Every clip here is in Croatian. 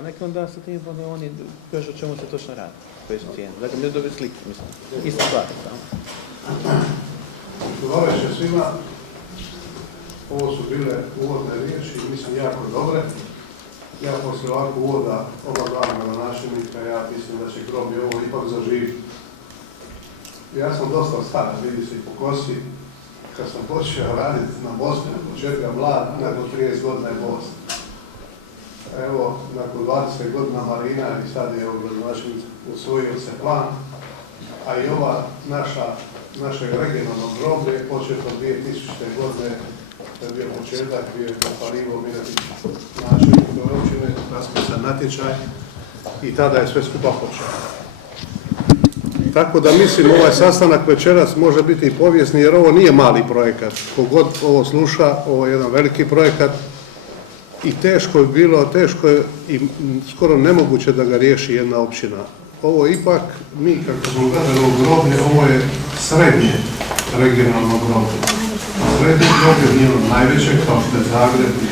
a neki onda sa tim oni kažu o čemu se točno radi, koje su cijene. Dakle, mi dobiju sliku, mislim, ista stvar. Dobro će svima. Ovo su bile uvodne riječi, mislim, jako dobre. Ja poslije ovako uvoda oba dva gradonačelnika, ja mislim da će groblje ovo ipak zaživiti. Ja sam dosta star, vidi se i po kosi. Kad sam počeo raditi na Bosni, na početka mlad, nakon 30 godina je Bosna. Evo, nakon 20 godina Marina i sad je gradonačelnik usvojio se plan, a i ova naše regionalno groblje je početo 2000. godine, to je bio početak, bio je Parivo Miletić načelnik ove općine, raspisan natječaj i tada je sve skupa počelo. Tako da mislim ovaj sastanak večeras može biti i povijesni jer ovo nije mali projekat. Kogod ovo sluša, ovo je jedan veliki projekat i teško je bilo, teško je i skoro nemoguće da ga riješi jedna općina. Ovo ipak, mi kako smo gledali u groblje, ovo je srednje regionalno groblje. Srednje groblje nije ono najveće kao što je Zagreb i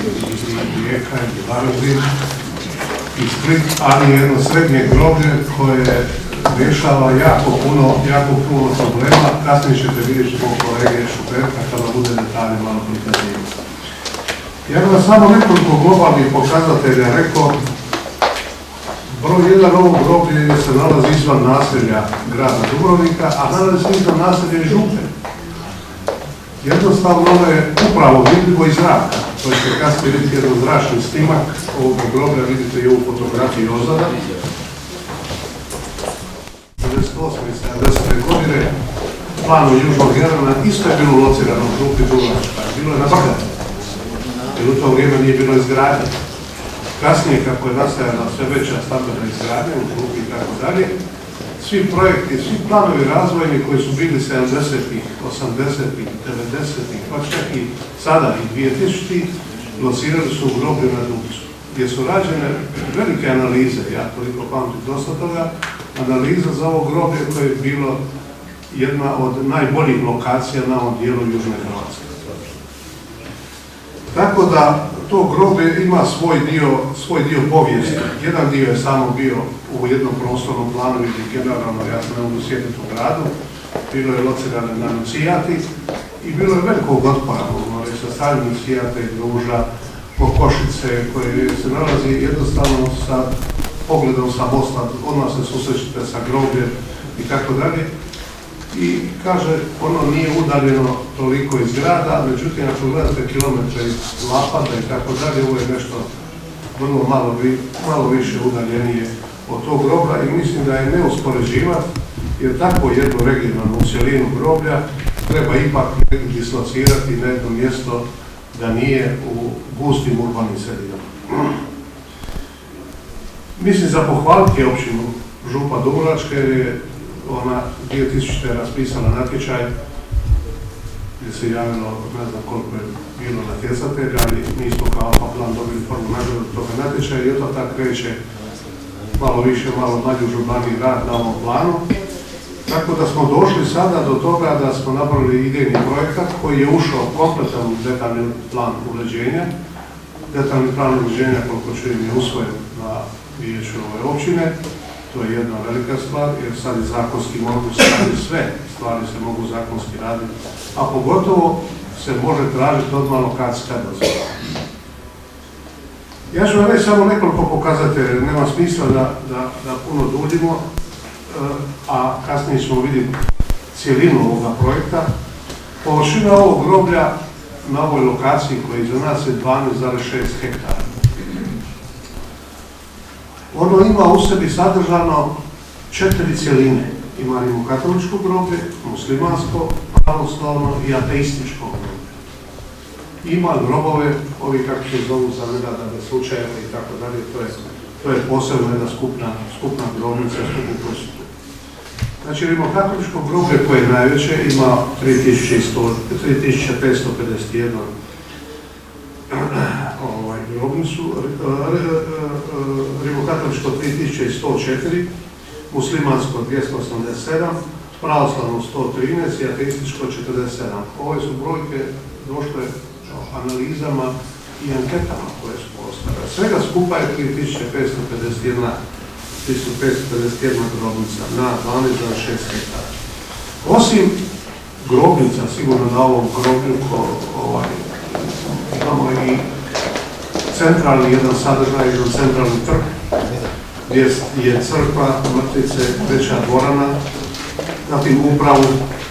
Rijeka i Varaždin i Split, ali je jedno srednje groblje koje rješava jako puno problema. Kasnije ćete vidjeti mog kolege Šuperka kada bude detalje malo prikazivati. Ja bih vam samo nekoliko globalnih pokazatelja rekao. Broj 1 ovog groblje se nalazi izvan naselja grada Dubrovnika, a nalazi se izvan naselja i Župe. Jednostavno ono je upravo vidljivo iz zraka. To ćete kasnije vidjeti jedan zračni snimak ovog groblja, vidite i ovu fotografiju ozada. 1998. i 70. godine planu Južnog Jadrana isto je bilo locirano u Župi Dubrovačka. Bilo je na Brgati. Jer u to vrijeme nije bilo izgradnje. Kasnije, kako je nastajala sve veća stambena izgradnja u Župi i tako dalje, svi projekti, svi planovi razvojni koji su bili 70-ih, 80-ih, 90-ih, pa čak i sada i 2000-ih, locirali su u groblju na Dubcu, gdje su rađene velike analize, ja toliko pamtim dosta toga, analiza za ovo groblje koje je bilo jedna od najboljih lokacija na ovom dijelu Južne Hrvatske. Tako da to groblje ima svoj dio povijesti. Jedan dio je samo bio u jednom prostornom planu ili generalno, ja sam ne mogu sjediti u gradu, bilo je locirane na Nucijati i bilo je velikog otpora, sa stavljanjem Nucijate i Gruža, Kokošice koje se nalazi jednostavno sa pogledom sa mosta, odmah se susrećete sa grobljem i tako dalje. I kaže, ono nije udaljeno toliko iz grada, međutim, ako gledate kilometre iz Lapada i tako dalje, ovo je nešto vrlo malo više udaljenije od tog groblja i mislim da je neuspoređivati, jer tako jednu regionalnu cjelinu groblja treba ipak dislocirati na jedno mjesto da nije u gustim urbanim sredinama. Mislim za pohvaliti općinu Župa Dubrovačka jer je ona 2000. raspisala natječaj gdje se javilo, ne znam koliko je bilo natjecatelja, ali mi smo kao Alfa Plan dobili prvu nagradu toga natječaja i od tada kreće malo više, malo manje užurbaniji rad na ovom planu. Tako da smo došli sada do toga da smo napravili idejni projekat koji je ušao kompletan u detaljni plan uređenja. Detaljni plan uređenja, koliko čujem, je usvojen na vijeću ove općine. To je jedna velika stvar, jer sad i zakonski mogu se raditi sve stvari se mogu zakonski raditi, a pogotovo se može tražiti odmah lokacijska dozvola. Ja ću vam reći samo nekoliko pokazatelja, nema smisla da puno duljimo, a kasnije ćemo vidjeti cijelinu ovoga projekta. Površina ovog groblja na ovoj lokaciji koja je iza nas je 12,6 hektara. Ono ima u sebi sadržano 4 cjeline. Ima rimokatoličko groblje, muslimansko, pravoslavno i ateističko groblje. Ima grobove, ovi kako se zovu za nenadane slučajeve i tako dalje, to je posebno jedna skupna grobnica, skupni prostitut. Znači rimokatoličko groblje koje je najveće ima 3551 grobnicu, rimokatoličko 3104, muslimansko 287, pravoslavno 113 i ateističko 47. Ove su brojke došle analizama i anketama koje su postale. Svega skupa je 3551 grobnica na 12,6 hektara. Osim grobnica, sigurno na ovom groblju imamo i centralni jedan sadržaj, jedan centralni trg, gdje je crkva, mrtvice, veća dvorana, zatim upravu,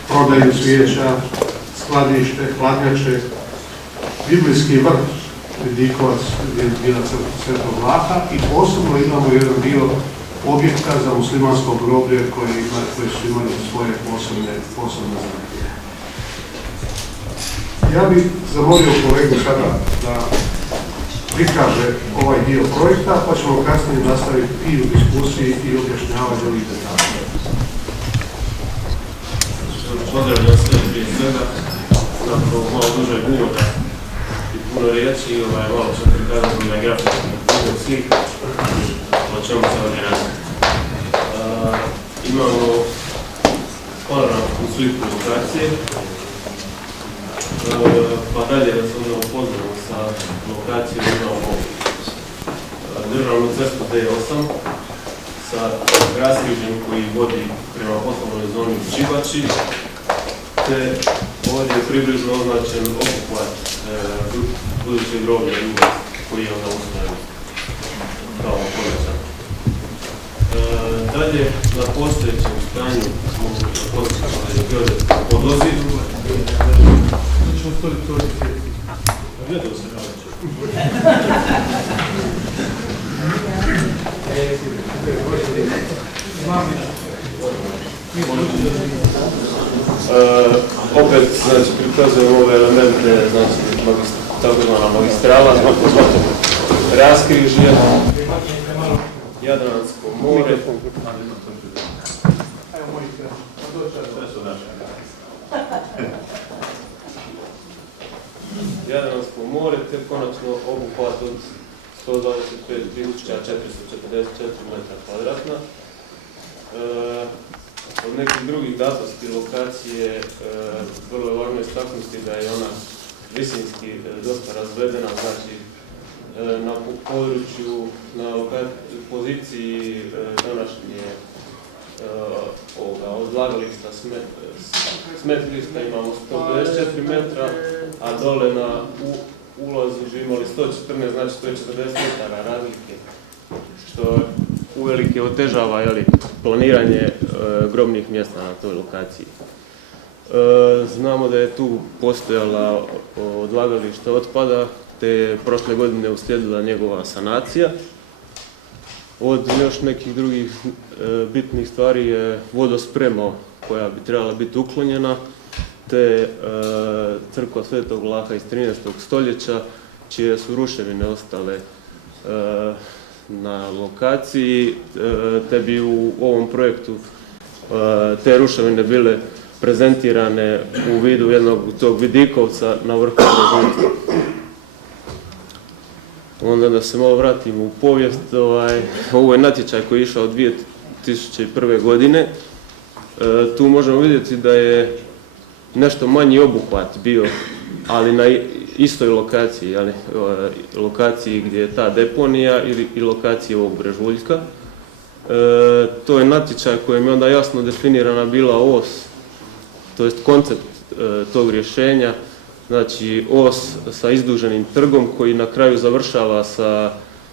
prodaju cvijeća, skladište, hladnjače, biblijski vrt, Vidikovac, gdje je bila crkva Svetog Vlaha, i posebno imamo jedan dio objekta za muslimansko groblje koji su imali svoje posebne znake. Ja bih zamolio kolegu sada da prikaže ovaj dio projekta, pa ćemo kasnije nastaviti i u diskusiji i objašnjavati ovih detalja. Pozdravljam sve prije svega, zapravo malo dužeg uvoda i puno riječi, malo ću prikazati na grafičkom puno slika, o čemu se ovdje radi. Imamo panoramsku sliku lokacije, pa dalje da se onda upoznamo sa lokacijom imamo državnu cestu D8 sa raskrižjem koji vodi prema poslovnoj zoni Čibači, te ovdje je približno označen obuhvat budućeg groblja Ljubac koji je onda ustrojen kao povećan. Dalje, na postojećem stanju podlozi. Gledao se radi. Opet, znači, prikazujemo ove elemente, znači, takozvana magistrala, zvati raskrižje, Jadransko more. Jadransko more, te konačno obuhvat od 125.444 m2. Od nekih drugih datosti lokacije vrlo je važno istaknuti da je ona visinski dosta razvedena, znači na području, na poziciji današnje odlagališta smetlišta imamo 154 metra, a dole na ulazu imali 114, znači 140 metara razlike, što uvelike otežava planiranje grobnih mjesta na toj lokaciji. Znamo da je tu postojala odlagalište otpada, te je prošle godine uslijedila njegova sanacija. Od još nekih drugih bitnih stvari je vodosprema koja bi trebala biti uklonjena, te crkva Svetog Vlaha iz 13. stoljeća, čije su ruševine ostale na lokaciji, te bi u ovom projektu te ruševine bile prezentirane u vidu jednog tog vidikovca na vrhu Brežuljka. Onda da se malo vratimo u povijest, ovo je natječaj koji je išao od 2001. godine. Tu možemo vidjeti da je nešto manji obuhvat bio, ali na istoj lokaciji, lokaciji gdje je ta deponija i lokaciji ovog Brežuljka. To je natječaj kojem je onda jasno definirana bila os, to jest koncept tog rješenja, znači os sa izduženim trgom koji na kraju završava sa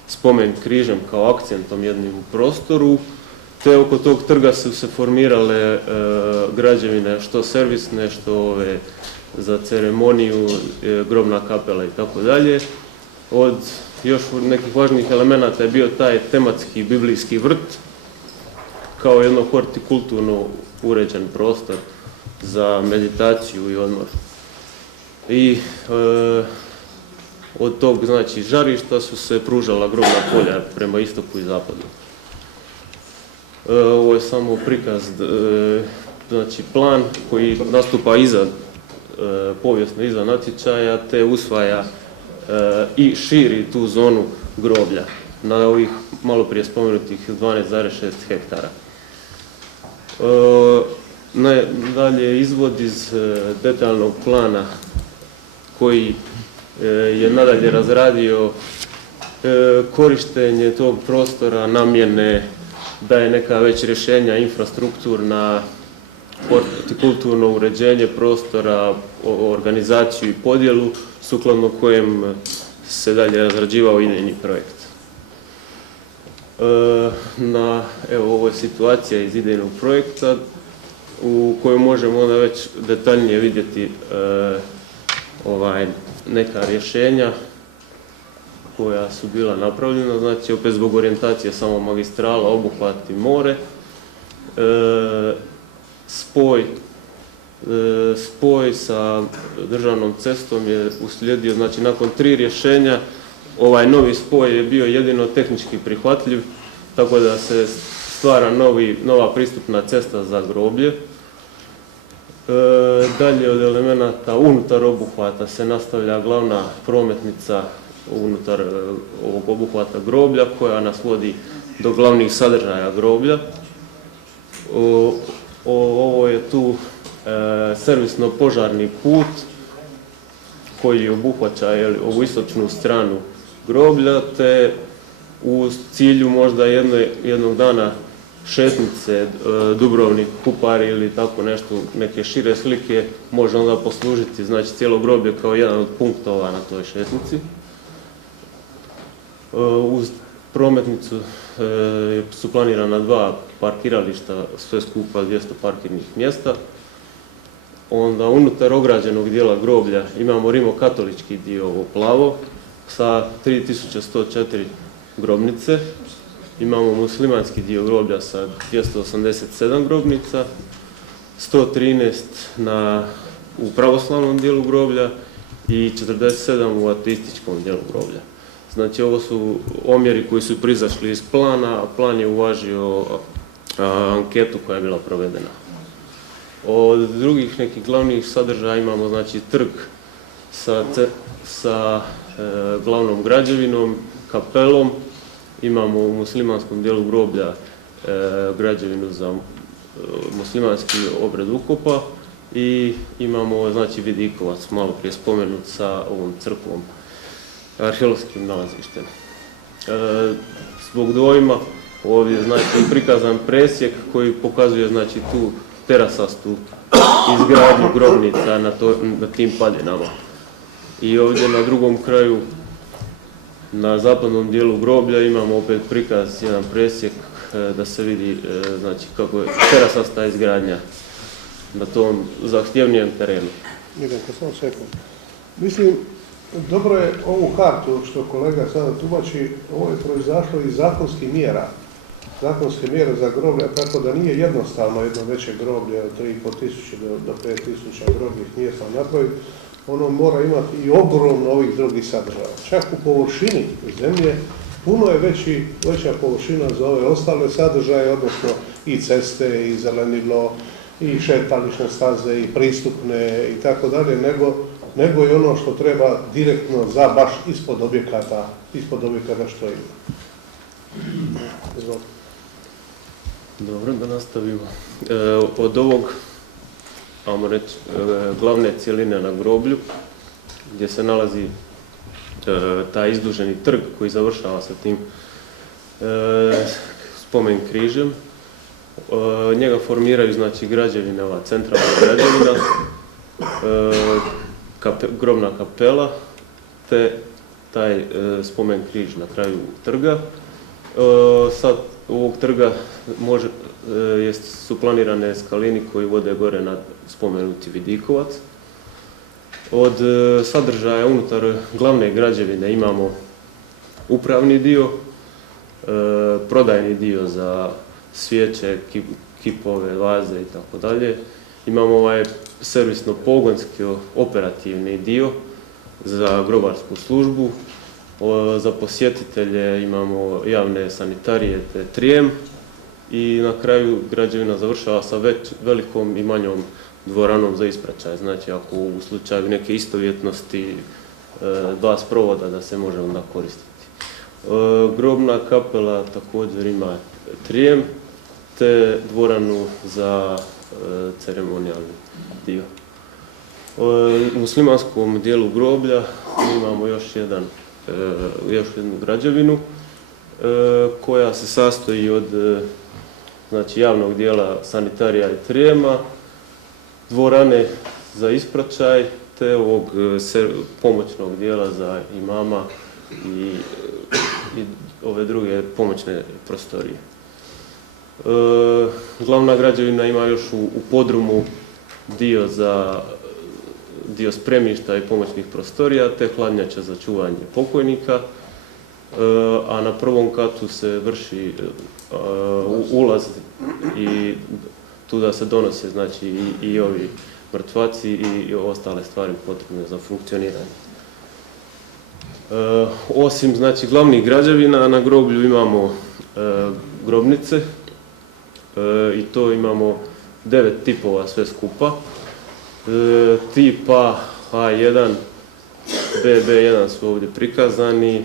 spomen križem kao akcentom jednim u prostoru, te oko tog trga su se formirale građevine, što servisne, što za ceremoniju, grobna kapela i tako dalje. Od još nekih važnijih elemenata je bio taj tematski biblijski vrt, kao jedno hortikulturno uređen prostor za meditaciju i odmor. I od tog, znači, žarišta su se pružala grobna polja prema istoku i zapadu. Ovo je samo prikaz, znači plan koji nastupa povijesno iza natječaja, te usvaja i širi tu zonu groblja na ovih malo prije spomenutih 12,6 hektara. Dalje izvod iz detaljnog plana koji je nadalje razradio korištenje tog prostora, namjene, daje neka već rješenja infrastrukturna, hortikulturno uređenje prostora, organizaciju i podjelu, sukladno kojem se dalje razrađivao idejni projekt. Ovo je situacija iz idejnog projekta u kojoj možemo onda već detaljnije vidjeti neka rješenja koja su bila napravljena, znači opet zbog orijentacije samo magistrala, obuhvat i more, spoj sa državnom cestom je uslijedio, znači nakon 3 rješenja ovaj novi spoj je bio jedino tehnički prihvatljiv, tako da se stvara nova pristupna cesta za groblje. Dalje od elemenata unutar obuhvata se nastavlja glavna prometnica unutar ovog obuhvata groblja koja nas vodi do glavnih sadržaja groblja. Ovo je tu servisno-požarni put koji obuhvaća ovu istočnu stranu groblja, te u cilju možda jednog dana šetnice Dubrovnik, Kupari ili tako nešto, neke šire slike, može onda poslužiti, znači cijelo groblje kao jedan od punktova na toj šetnici. Uz prometnicu su planirana 2 parkirališta, sve skupa 200 parkirnih mjesta. Onda unutar ograđenog dijela groblja imamo rimokatolički dio, ovo plavo, sa 3104 grobnice. Imamo muslimanski dio groblja sa 287 grobnica, 113 u pravoslavnom dijelu groblja i 47 u ateističkom dijelu groblja. Znači ovo su omjeri koji su prizašli iz plana, a plan je uvažio anketu koja je bila provedena. Od drugih nekih glavnih sadržaja imamo znači trg sa glavnom građevinom, kapelom, imamo u muslimanskom dijelu groblja građevinu za muslimanski obred ukopa i imamo znači vidikovac, malo prije spomenut, sa ovom crkvom, arheološkim nalazištem. Zbog dojma ovdje znači prikazan presjek koji pokazuje znači tu terasastu izgradnju grobnica na tim padinama. I ovdje na drugom kraju, na zapadnom dijelu groblja, imamo opet prikaz, jedan presjek da se vidi znači kako je terasasta izgradnja na tom zahtjevnijem terenu. Milenko, samo sekund. Mislim, dobro je ovu kartu što kolega sada tumači, ovo je proizašlo iz zakonskih mjera. Zakonske mjere za groblja, tako da nije jednostavno jedno veće groblje od 3.500 do 5.000 grobnih mjesta napraviti. Ono mora imati i ogromno ovih drugih sadržaja. Čak u površini zemlje puno je veća površina za ove ostale sadržaje, odnosno i ceste, i zelenilo, i šetališne staze, i pristupne i tako dalje, nego i ono što treba direktno za baš ispod objekata što ima. Izvolite. Dobro, da nastavimo. Od ovog, ajmo reći, glavne cjeline na groblju, gdje se nalazi taj izduženi trg koji završava sa tim spomen križem. Njega formiraju znači građevine, ova centralna građevina, grobna kapela, te taj spomen križ na kraju trga. Sad ovog trga su planirane skalini koji vode gore na spomenuti vidikovac. Od sadržaja unutar glavne građevine imamo upravni dio, prodajni dio za svijeće, kipove, vaze i tako dalje. Imamo ovaj servisno-pogonski operativni dio za grobarsku službu. Za posjetitelje imamo javne sanitarije te trijem i na kraju građevina završava sa velikom i manjom dvoranom za ispraćaj. Znači ako u slučaju neke istovjetnosti 2 sprovoda da se može onda koristiti. Grobna kapela također ima trijem te dvoranu za ceremonijalni dio. U muslimanskom dijelu groblja imamo još jednu građevinu koja se sastoji od znači, javnog dijela sanitarija i trijema, dvorane za ispraćaj te ovog pomoćnog dijela za imama i ove druge pomoćne prostorije. Glavna građevina ima još u podrumu dio spremišta i pomoćnih prostorija te hladnjača za čuvanje pokojnika, a na prvom katu se vrši ulaz i tuda se donose znači, i ovi mrtvaci i ostale stvari potrebne za funkcioniranje. Osim znači, glavnih građevina, na groblju imamo grobnice i to imamo 9 tipova sve skupa. Tipa A1, BB1 su ovdje prikazani,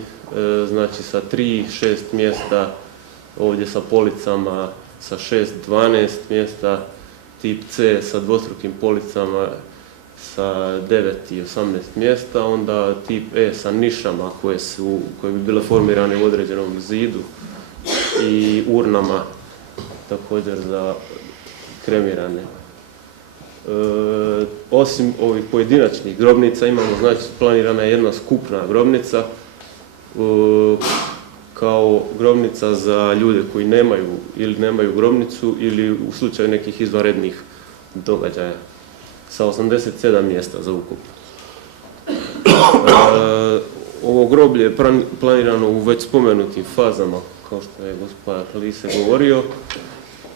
znači sa 3-6 mjesta, ovdje sa policama sa 6-12 mjesta, tip C sa dvostrukim policama sa 9 i 18 mjesta, onda tip E sa nišama koje bi bile formirane u određenom zidu i urnama također za kremirane. Osim ovih pojedinačnih grobnica imamo, znači planirana je jedna skupna grobnica kao grobnica za ljude koji nemaju grobnicu ili u slučaju nekih izvanrednih događaja sa 87 mjesta za ukop. Ovo groblje je planirano u već spomenutim fazama, kao što je gospodin Lise govorio,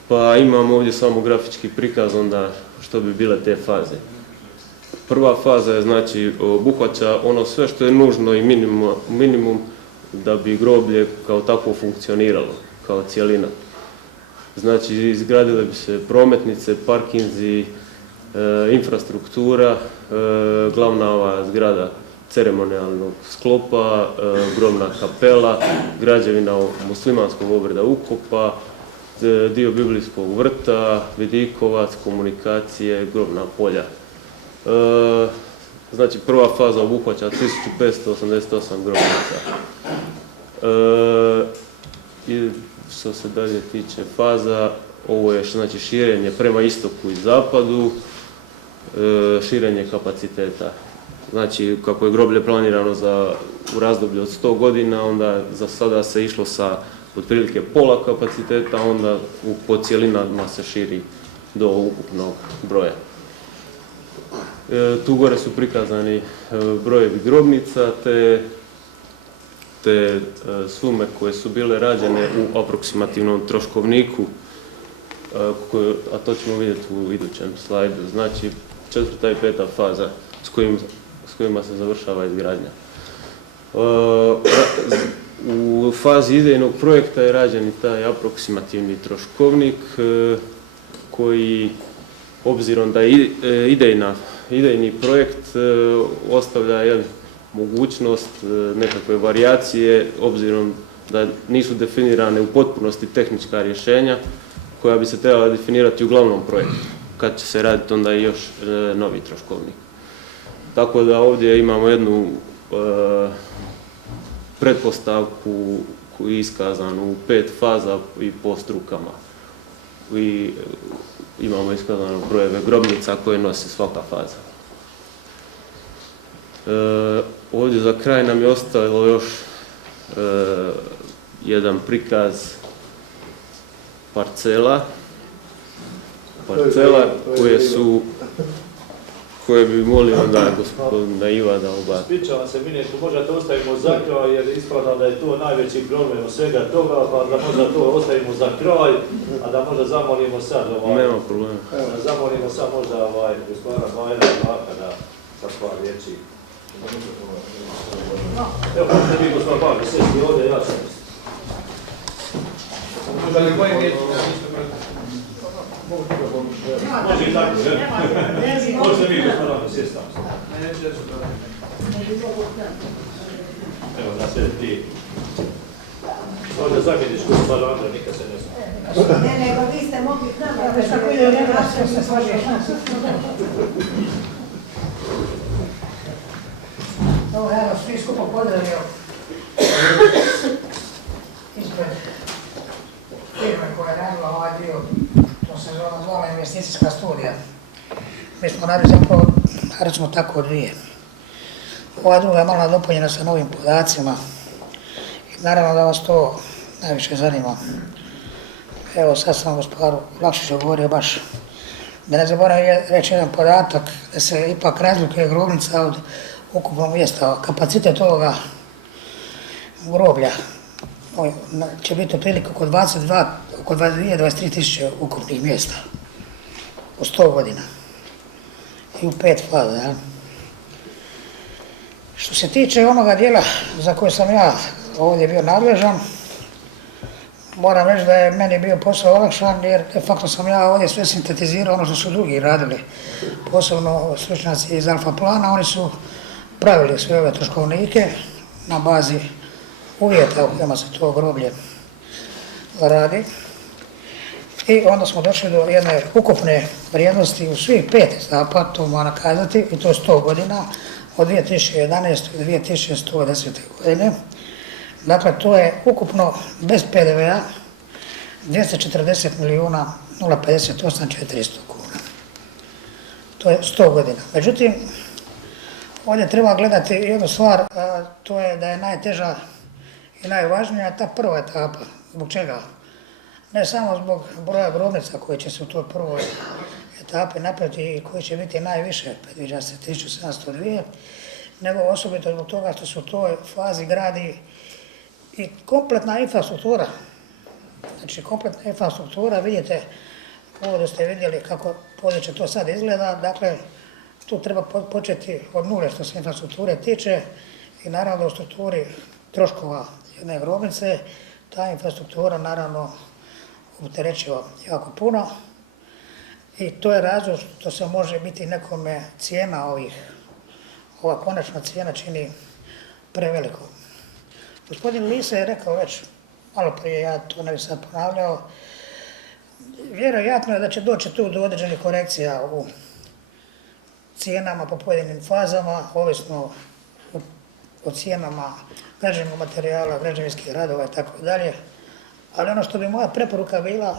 pa imamo ovdje samo grafički prikaz onda što bi bile te faze. Prva faza je znači obuhvaća ono sve što je nužno i minimum da bi groblje kao takvo funkcioniralo, kao cijelina. Znači izgradile bi se prometnice, parkinzi, infrastruktura, glavna ova zgrada ceremonijalnog sklopa, grobna kapela, građevina muslimanskog obreda ukopa, dio biblijskog vrta, vidikovac, komunikacije, grobna polja. Znači prva faza obuhvaća 1588 grobnica. I što se dalje tiče faza, ovo je znači širenje prema istoku i zapadu, širenje kapaciteta. Znači kako je groblje planirano u razdoblju od 100 godina, onda za sada se išlo sa otprilike pola kapaciteta, onda po cijelinama se širi do ukupnog broja. Tu gore su prikazani brojevi grobnica te sume koje su bile rađene u aproksimativnom troškovniku, a to ćemo vidjeti u idućem slajdu. Znači 4. i 5. faza s kojima se završava izgradnja. U fazi idejnog projekta je rađen i taj aproksimativni troškovnik koji, obzirom da je idejni projekt, ostavlja mogućnost nekakve varijacije, obzirom da nisu definirane u potpunosti tehnička rješenja koja bi se trebala definirati u glavnom projektu, kad će se raditi onda i još novi troškovnik. Tako da ovdje imamo jednu pretpostavku koju je iskazanu u 5 faza i po strukama. I imamo iskazano brojeve grobnica koje nosi svaka faza. Ovdje za kraj nam je ostalo još jedan prikaz parcela koje bi molio onda gospodina Iva da oba. Ispričavam se, Minjetu, možda to ostavimo za kraj jer ispada da je to najveći problem od svega toga, pa da možda to ostavimo za kraj, a da možda zamolimo sad Nema problema. Da zamolimo sad možda gospodina Bajera i Marka da sa par riječi. Evo, možete vi gospodin Bajera, sjesti ovdje, ja sam. Možda li koje riječi da nisu protiv? Može i tako, želim. Možete vi gospodin sjesti tamo. Evo, da se ti. Možda zamjeniš gospodin Andra, nikad se ne zna. Ne, nego vi ste mogli napraviti. skupo pozdravio ispred firme koja je radila ovaj dio, to se zvala investicijska studija. Mi smo radili zapravo, recimo tako, dvije. Ova druga je malo nadopunjena sa novim podacima i naravno da vas to najviše zanima. Evo sad sam gospodaru Lakšiću govorio baš da ne zaboravim reći jedan podatak da se ipak razlikuje grobnica od ukupnog mjesta. Kapacitet ovoga groblja će biti otprilike oko 22-23 tisuće ukupnih mjesta u 100 godina i u 5 faza. Ja. Što se tiče onoga dijela za koje sam ja ovdje bio nadležan, moram reći da je meni bio posao olakšan jer de facto sam ja ovdje sve sintetizirao ono što su drugi radili, posebno stručnjaci iz Alfa Plana, oni su pravili sve ove troškovnike na bazi uvjeta u kojima se to groblje radi. I onda smo došli do jedne ukupne vrijednosti u svih 5 etapa, to moram kazati, i to je 100 godina, od 2011. do 2110. godine. Dakle, to je ukupno bez PDV-a 240.058.400 kuna. To je 100 godina. Međutim, ovdje treba gledati jednu stvar, to je da je najteža i najvažnija ta prva etapa. Zbog čega? Ne samo zbog broja grobnica koje će se u toj prvoj etapi napraviti i koje će biti najviše, predviđa se 1702, nego osobito zbog toga što se u toj fazi gradi i kompletna infrastruktura. Znači, kompletna infrastruktura, vidite, ovdje ste vidjeli kako područje to sad izgleda, dakle, tu treba početi od nule što se infrastrukture tiče i naravno u strukturi troškova jedne grobnice, ta infrastruktura naravno opterećiva jako puno i to je razlog što se može biti nekome cijena ova konačna cijena čini preveliko. Gospodin Lise je rekao već malo prije, ja to ne bih sad ponavljao, vjerojatno je da će doći tu do određenih korekcija u cijenama po pojedinim fazama, ovisno o cijenama građevnog materijala, građevinskih radova i tako dalje. Ali ono što bi moja preporuka bila,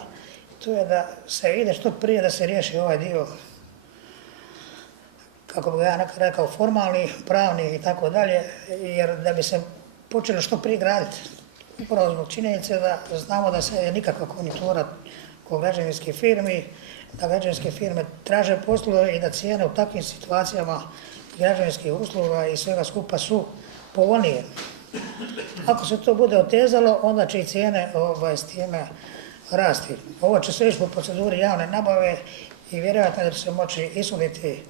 to je da se ide što prije da se riješi ovaj dio, kako bi ja nekad rekao, formalni, pravni i tako dalje, jer da bi se počelo što prije graditi. Upravo zbog činjenice da znamo da se nikakva konjunktura kod građevinskih firmi, da građevinske firme traže poslove i da cijene u takvim situacijama građevinskih usluga i svega skupa su povoljnije. Ako se to bude otezalo, onda će i cijene s time rasti. Ovo će sve ići po proceduri javne nabave i vjerojatno da će se moći isuditi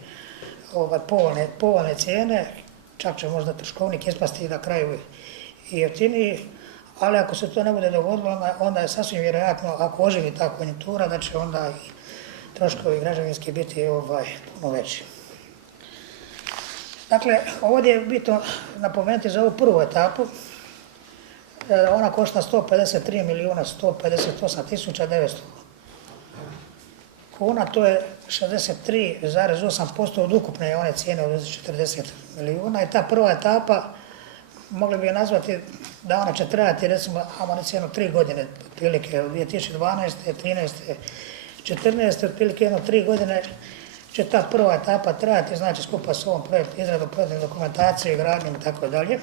povoljne cijene, čak će možda troškovnik ispasti na kraju i jeftiniji, ali ako se to ne bude dogodilo, onda je sasvim vjerojatno, ako oživi ta konjunktura, da će onda i troškovi građevinski biti puno veći. Dakle, ovdje je bitno napomenuti za ovu prvu etapu, ona košta 153.158.900 kuna, to je 63,8% od ukupne one cijene od 40 milijuna i ta prva etapa, mogli bi je nazvati da ona će trajati, recimo, jedno 3 godine, otprilike od 2012. 13. 14. otprilike jedno 3 godine će ta prva etapa trajati, znači skupa s ovom izradom projektne dokumentacije, gradnjom i tako dalje.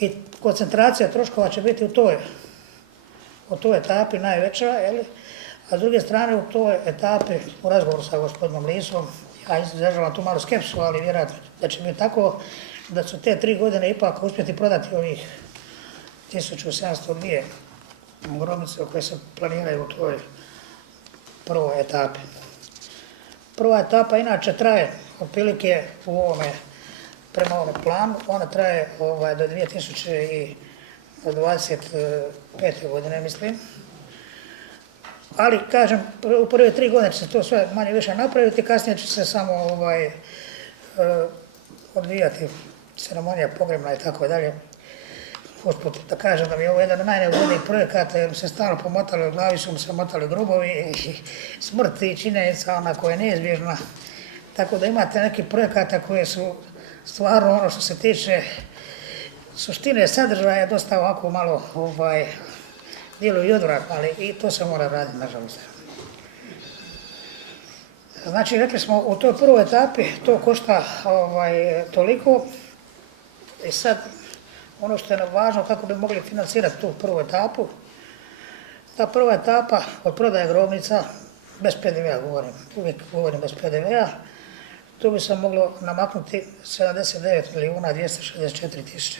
I koncentracija troškova će biti u toj etapi najveća, a s druge strane u toj etapi, u razgovoru sa gospodinom Lisom, ja izražavam tu malu skepsu, ali vjerojatno da će biti tako, da su te 3 godine ipak uspjeti prodati ovih 1702 grobnice koje se planiraju u toj prvoj etapi. Prva etapa inače traje otprilike prema ovome planu, ona traje do 2025. godine, mislim. Ali, kažem, u prve 3 godine će se to sve manje više napraviti, kasnije će se samo odvijati ceremonija pogrebna i tako dalje. Usput da kažem da mi je ovo jedan od najneugodnijih projekata jer mi se stalno pomotali u glavi, su mi se motali grobovi i smrt i činjenica ona koja je neizbježna. Tako da imate neki projekata koji su stvarno ono što se tiče suštine sadržaja je dosta ovako malo djeluju i odvratno, ali i to se mora raditi, nažalost. Znači, rekli smo, u toj prvoj etapi to košta toliko i sad ono što je važno kako bi mogli financirati tu prvu etapu, ta prva etapa od prodaje grobnica, bez PDV-a uvijek govorim bez PDV-a, tu bi se moglo namaknuti 79.264.000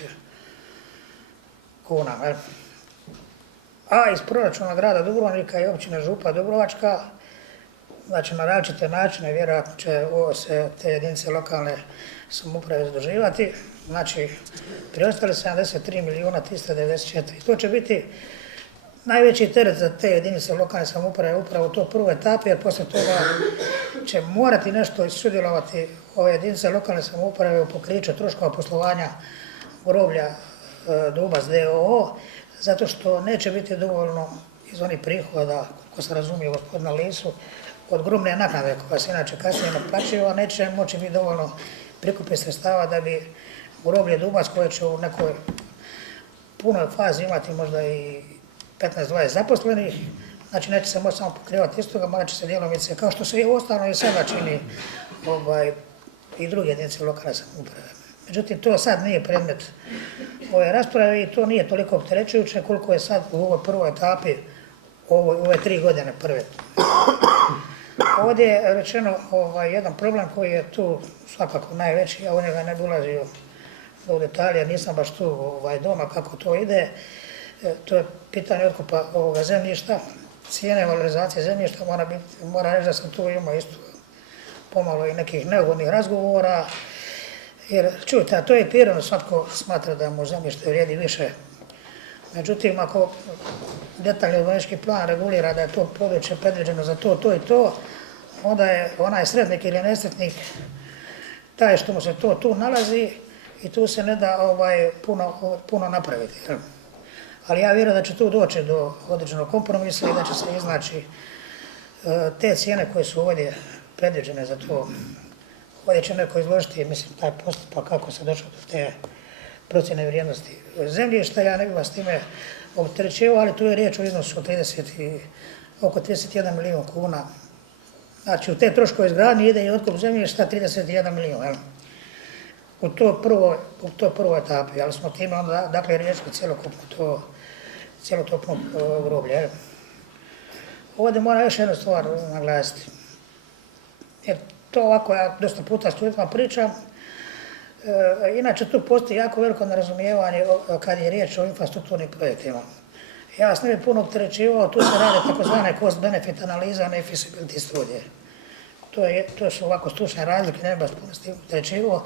kuna. A iz proračuna grada Dubrovnika i općine Župa Dubrovačka, znači na različite načine, vjerojatno će se te jedinice lokalne samouprave zaduživati, znači preostali 73.394.000. To će biti najveći teret za te jedinice lokalne samouprave upravo u toj prvoj etapi, jer poslije toga će morati nešto sudjelovati ove jedinice lokalne samouprave u pokriću troškova poslovanja groblja Dubac d.o.o. zato što neće biti dovoljno iz onih prihoda, ko se razumije gospodina Lisu, od grobne naknade koja se inače kasnije naplaćiva, neće moći biti dovoljno prikupiti sredstava da bi groblje Dubac koje će u nekoj punoj fazi imati možda i 15-20 zaposlenih, znači neće se moći samo pokrivati iz toga, morat će se djelomice, kao što se i ostalo i sada čini i druge jedinice lokalne samouprave. Međutim, to sad nije predmet ove rasprave i to nije toliko opterećujuće koliko je sad u ovoj prvoj etapi, ove 3 godine prve. Ovdje je rečeno jedan problem koji je tu svakako najveći, ja u njega ne bi ulazio u detalje, nisam baš tu doma kako to ide. To je pitanje otkupa ovoga zemljišta, cijene valorizacije zemljišta, mora reći da sam tu imao isto pomalo i nekih neugodnih razgovora, jer čujte, to je prirodno, svatko smatra da mu zemljište vrijedi više. Međutim, ako detaljni urbanistički plan regulira da je to područje predviđeno za to, to i to, onda je onaj sretnik ili nesretnik taj što mu se to tu nalazi i tu se ne da puno napraviti. Ali ja vjerujem da će tu doći do određenog kompromisa i da će se iznaći te cijene koje su ovdje predviđene za to. Ovdje će neko izložiti, mislim, taj postupak kako se došlo do te procjene vrijednosti zemljišta. Ja ne bih vas time opterećivao, ali tu je riječ o iznosu od oko 31 milijun kuna. Znači, u te troškove izgradnje ide i otkup zemljišta 31 milijun. U toj prvoj etapi, ali smo time onda, dakle, riješili cjelokupno groblje. Ovdje moram još jednu stvar naglasiti. Jer to ovako, ja dosta puta s ljudima pričam, inače tu postoji jako veliko nerazumijevanje kad je riječ o infrastrukturnim projektima. Ja vas ne bih puno opterećivao, tu se rade takozvane cost-benefit analiza, ne feasibility studije. To su ovako stručne razlike, ne bih vas puno s tim opterećivao.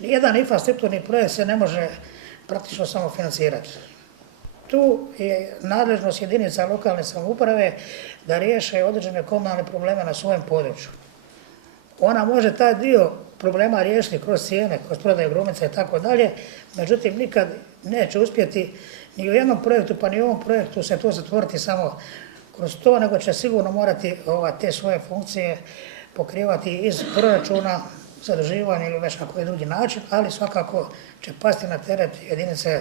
Nijedan infrastrukturni projekt se ne može praktično samo financirati. Tu je nadležnost jedinica lokalne samouprave da riješe određene komunalne probleme na svojem području. Ona može taj dio problema riješiti kroz cijene, kroz prodaju grobnica i tako dalje, međutim nikad neće uspjeti ni u jednom projektu pa ni u ovom projektu se to zatvoriti samo kroz to, nego će sigurno morati te svoje funkcije pokrivati iz proračuna, zaduživanja ili već na koji drugi način, ali svakako će pasti na teret jedinice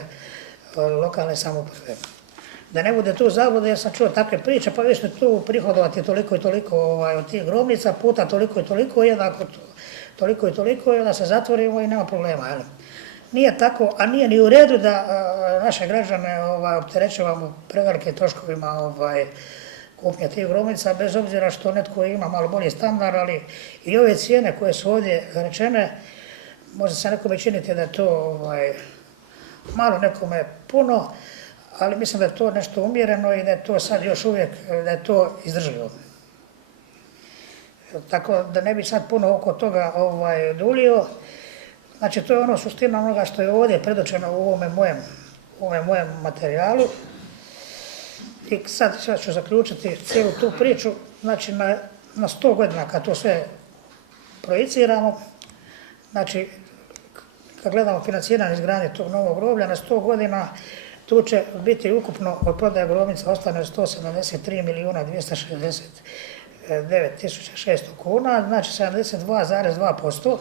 lokalne samouprave. Da ne bude tu zablude, jer sam čuo takve priče, pa vi ćete tu prihodovati toliko i toliko od tih grobnica, puta toliko i toliko, jednako toliko i toliko, i onda se zatvorimo i nema problema. Nije tako, a nije ni u redu da naše građane opterećujemo prevelikim troškovima kupnje tih grobnica, bez obzira što netko ima malo bolji standard, ali i ove cijene koje su ovdje rečene, može se nekome činiti da je to malo nekome puno, ali mislim da je to nešto umjereno i da je to sad još uvijek, da je to izdržljivo. Tako da ne bi sad puno oko toga duljio. Znači, to je ono suština onoga što je ovdje predočeno u ovome mojem materijalu. I sad ću zaključiti cijelu tu priču. Znači, na 100 godina kad to sve projiciramo, znači, kad gledamo financiranje izgradnje tog novog groblja, na 100 godina tu će biti ukupno od prodaje grobnica ostane 173.269.600 kuna, znači 72,2%,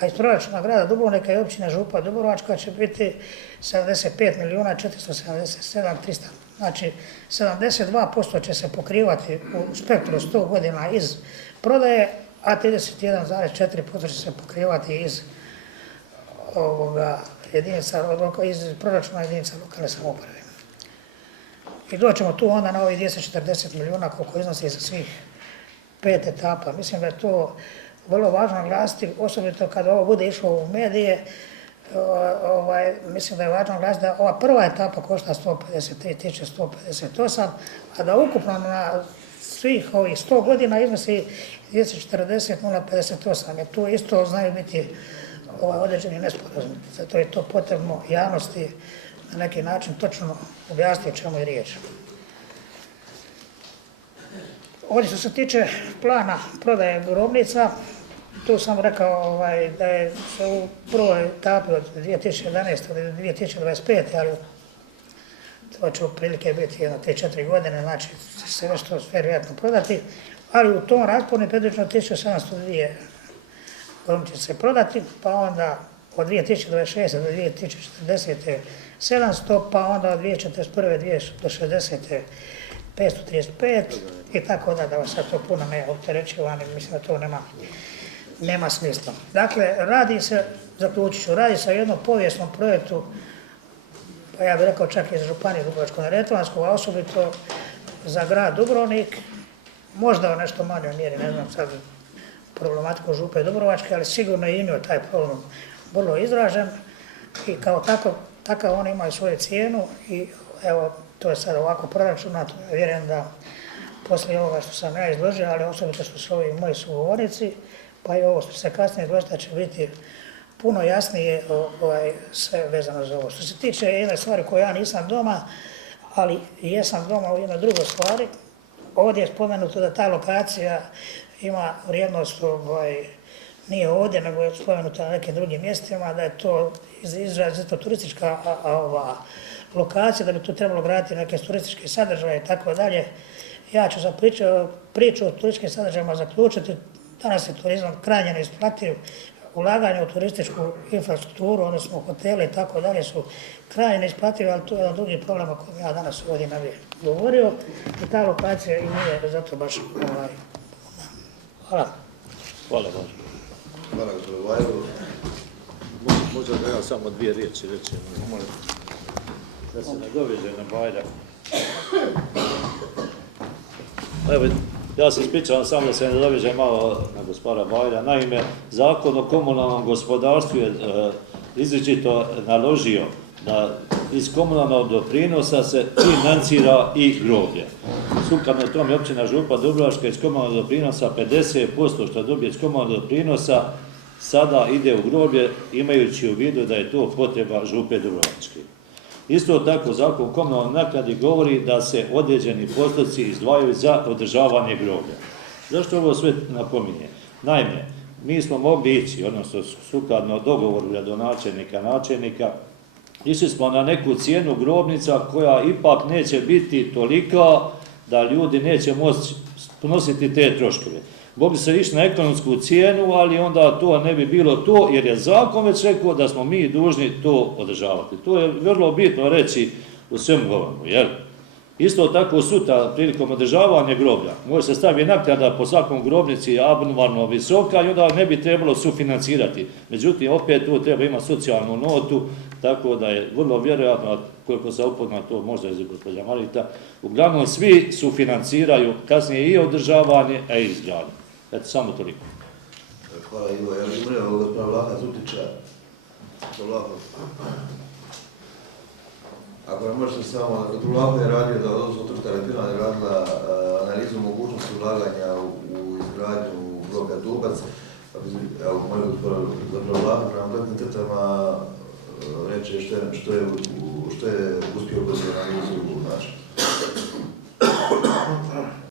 a iz proračuna grada Dubrovnika i općine Župa Dubrovačka će biti 75.477.300. Znači 72% će se pokrivati u spektru 100 godina iz prodaje, a 31,4% će se pokrivati iz iz proračuna jedinica lokalne samouprave. I doćemo tu onda na ovih 240 milijuna koliko iznosi za svih 5 etapa. Mislim da je to vrlo važno naglasiti, osobito kada ovo bude išlo u medije, mislim da je važno naglasiti da ova prva etapa košta 153.158, a da ukupno na svih ovih 100 godina iznosi 240.058, jer tu isto znaju biti određeni nesporazumi. Zato je to potrebno javnosti na neki način točno objasniti o čemu je riječ. Ovdje što se tiče plana prodaje grobnica, tu sam rekao da je se u prvoj etapi od 2011. do 2025. ali to će otprilike biti jedno 3-4 godine, znači će se nešto sve vjerojatno prodati, ali u tom rasponu je predviđeno 1702 grobnice će se prodati, pa onda od 2026. do 2040. 700, pa onda od 2041. do 60. 535 i tako da vas sad to puno ne opterećivam i mislim da to nema smisla. Dakle, radi se, zaključit ću, radi se o jednom povijesnom projektu, pa ja bih rekao čak i za županiju Dubrovačko-neretvansku, a osobito za grad Dubrovnik, možda u nešto manjoj mjeri, ne znam sad problematiku Župe Dubrovačke, ali sigurno je imao taj problem vrlo izražen i kao takav on ima i svoju cijenu i evo, to je sad ovako proračunato, vjerujem da poslije ovoga što sam ja izložio, ali osobito što su ovi moji sugovornici, pa i ovo što se kasnije izložiti će biti puno jasnije sve vezano za ovo. Što se tiče jedne stvari koju ja nisam doma, ali jesam doma u jednoj drugoj stvari, ovdje je spomenuto da ta lokacija ima vrijednost, nije ovdje, nego je spomenuto na nekim drugim mjestima, da je to izrazito turistička lokacija, da bi tu trebalo graditi neke turističke sadržaje i tako dalje. Ja ću za priču o turističkim sadržajima zaključiti. Danas je turizam krajnje neisplativ, ulaganje u turističku infrastrukturu, odnosno hotele i tako dalje su krajnje neisplative, ali to je jedan drugi problem o kojem ja danas ovdje ne bih govorio i ta lokacija i nije zato baš Hvala. Hvala vam. Hvala gospodinu Vajevu. Možda da ja samo dvije riječi reći. Da se ne doveže na Bajra. Evo, ja se ispričavam samo da se ne doveže malo na gospodara Bajra. Naime, Zakon o komunalnom gospodarstvu je izričito naložio da iz komunalnog doprinosa se financira i groblje. Sukladno tome općina Župa Dubrovačka iz komunalnog doprinosa 50% što dobije iz komunalnog doprinosa sada ide u groblje imajući u vidu da je to potreba Župe Dubrovačke. Isto tako Zakon o komunalnoj naknadi govori da se određeni postoci izdvajaju za održavanje groblja. Zašto ovo sve napominje? Naime, mi smo mogli ići, odnosno sukladno dogovoru gradonačelnika, načelnika, išli smo na neku cijenu grobnica koja ipak neće biti tolika da ljudi neće moći nositi te troškove. Mogli se ići na ekonomsku cijenu, ali onda to ne bi bilo to, jer je zakon već rekao da smo mi dužni to održavati. To je vrlo bitno reći u svemu govoru, jel? Isto tako sutra, prilikom održavanja groblja, može se staviti naknada po svakom grobnici abnormalno visoka i onda ne bi trebalo sufinancirati. Međutim, opet tu treba imati socijalnu notu, tako da je vrlo vjerojatno, koliko se upozna to možda iz gospođa Marita, uglavnom svi sufinanciraju kasnije i održavanje, a i izgradnje. Eto, samo toliko. Hvala Ivo. Ja bih molio gospodina Vlaha Zutića. Ako ne možete samo, gospodin Vlaho je radio da odnosno Tršta Lepina je radila analizu mogućnosti ulaganja u izgradnju groblja Dubac. Evo, molio gospodina Vlaha prema kompletnim crtama reći što je uspio kroz analizu